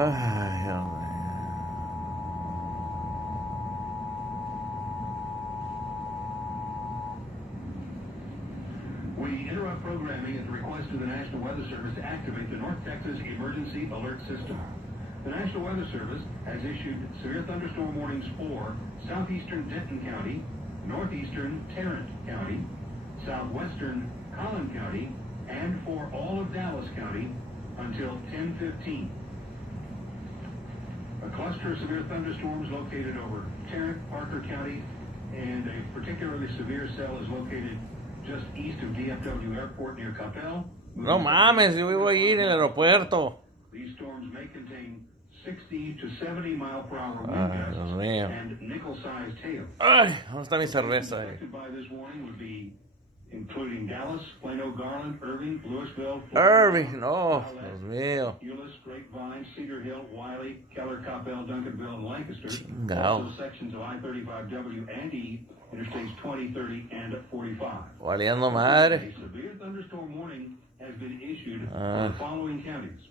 Ay, hombre. We interrupt programming at the request of the National Weather Service to activate the North Texas Emergency Alert System. The National Weather Service has issued severe thunderstorm warnings for southeastern Denton County, northeastern Tarrant County, southwestern Collin County, and for all of Dallas County until 10:15. A cluster of severe thunderstorms located over Tarrant, Parker County, and a particularly severe cell is located just east of DFW Airport near Capel. No mames, yo vivo allí en el aeropuerto. These storms may contain 60 to 70 mile per hour wind gusts and nickel-sized hail. Ay, ¿dónde está mi cerveza? Affected by this warning would be including Dallas, Plano, Garland, Irving, Louisville, Irving, no, Dios mío. Euless, Grapevine, Cedar Hill, Wiley, Keller, Coppell, Duncanville, and Lancaster. Chingao. Also sections of I-35W and E, interstates 20, 30, and 45. Valiendo madre. A severe thunderstorm warning has been issued for the following counties.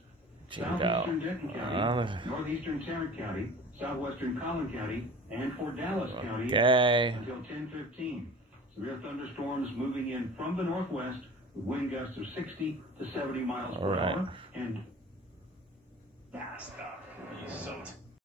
Chingao. Southeastern Denton County, northeastern Tarrant County, southwestern Collin County, and for Dallas County until 10:15. Severe thunderstorms moving in from the northwest with wind gusts of 60 to 70 miles per hour and fast stuff. You soaked.